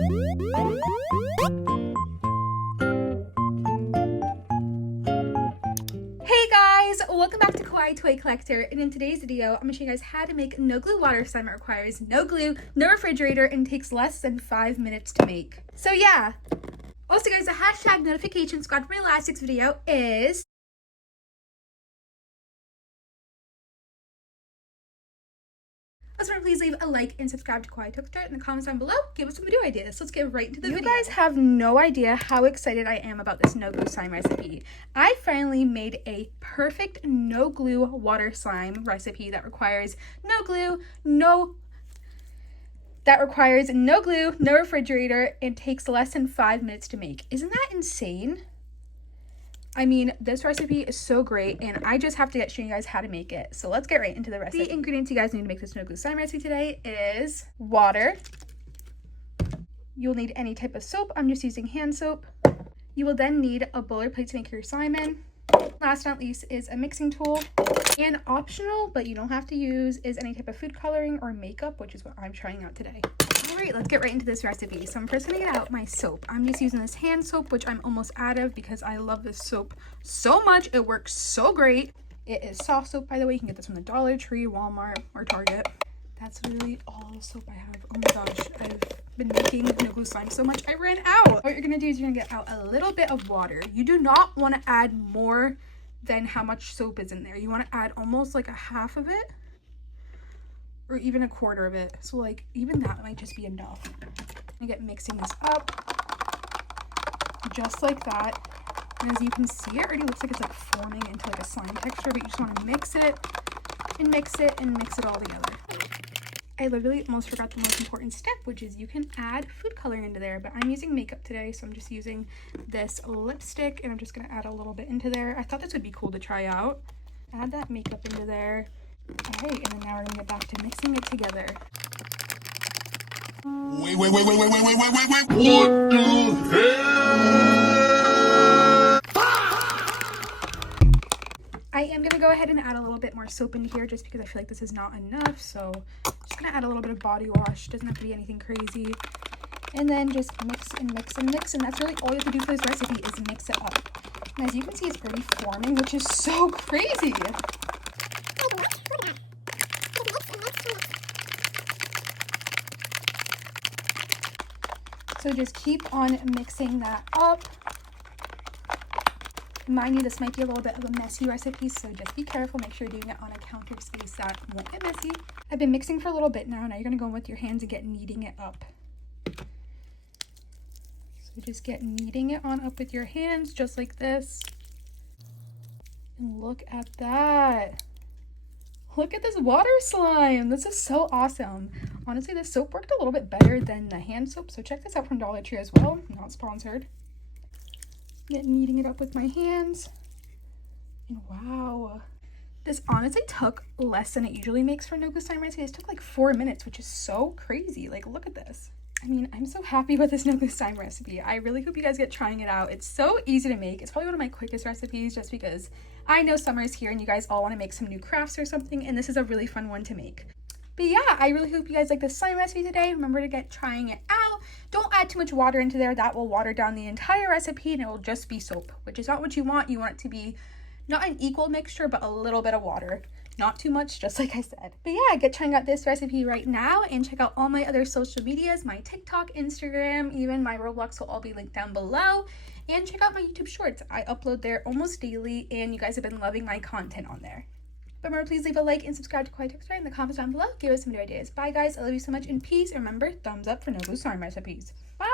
Hey guys, welcome back to Kawaii Toy Collector, and in today's video I'm going to show you guys how to make no glue water slime that requires no glue, no refrigerator, and takes less than 5 minutes to make. So yeah. Also guys, the hashtag notification squad for my last week's video is also, please leave a like and subscribe to Kawaii Toy Collector in the comments down below. Give us some video ideas. Let's get right into the video. You guys have no idea how excited I am about this no glue slime recipe. I finally made a perfect no glue water slime recipe that requires no glue, no refrigerator, and takes less than 5 minutes to make. Isn't that insane? I mean, this recipe is so great, and I just have to get showing you guys how to make it. So let's get right into the recipe. The ingredients you guys need to make this no glue slime recipe today is water. You'll need any type of soap. I'm just using hand soap. You will then need a bowl or plate to make your slime in. Last but not least is a mixing tool. And optional, but you don't have to use, is any type of food coloring or makeup, which is what I'm trying out today. Alright, let's get right into this recipe. So I'm first going to get out my soap. I'm just using this hand soap, which I'm almost out of because I love this soap so much. It works so great. It is soft soap, by the way. You can get this from the Dollar Tree, Walmart, or Target. That's literally all the soap I have. Oh my gosh, I've been making no glue slime so much I ran out. What you're going to do is you're going to get out a little bit of water. You do not want to add more than how much soap is in there. You want to add almost like a half of it, or even a quarter of it. So like even that might just be enough. I get mixing this up just like that. And as you can see, it already looks like it's like forming into like a slime texture, but you just want to mix it and mix it and mix it all together. I literally almost forgot the most important step, which is you can add food coloring into there, but I'm using makeup today, so I'm just using this lipstick, and I'm just going to add a little bit into there. I thought this would be cool to try out. Add that makeup into there. All right, and then now we're going to get back to mixing it together. Wait. What the hell? I am going to go ahead and add a little bit more soap into here just because I feel like this is not enough. So just going to add a little bit of body wash. Doesn't have to be anything crazy. And then just mix and mix and mix. And that's really all you have to do for this recipe is mix it up. And as you can see, it's already forming, which is so crazy. So just keep on mixing that up. Mind you, this might be a little bit of a messy recipe, so just be careful. Make sure you're doing it on a counter space that won't get messy. I've been mixing for a little bit now. Now you're going to go in with your hands and get kneading it up. So just get kneading it on up with your hands, just like this. And look at that. Look at this water slime. This is so awesome. Honestly, this soap worked a little bit better than the hand soap, so check this out from Dollar Tree as well. Not sponsored. Get kneading it up with my hands. And wow. This honestly took less than it usually makes for no glue slime recipe. This took like 4 minutes, which is so crazy. Like, look at this. I mean, I'm so happy with this no glue slime recipe. I really hope you guys get trying it out. It's so easy to make. It's probably one of my quickest recipes just because I know summer is here and you guys all want to make some new crafts or something, and this is a really fun one to make. But yeah, I really hope you guys like this slime recipe today. Remember to get trying it out. Don't add too much water into there. That will water down the entire recipe and it will just be soap, which is not what you want. You want it to be not an equal mixture, but a little bit of water. Not too much, just like I said. But yeah, get trying out this recipe right now and check out all my other social medias, my TikTok, Instagram, even my Roblox will all be linked down below. And check out my YouTube shorts. I upload there almost daily and you guys have been loving my content on there. But remember, please leave a like and subscribe to Kawaii Toy Collector in the comments down below. Give us some new ideas. Bye guys, I love you so much and peace. And remember, thumbs up for no glue slime recipes. Bye!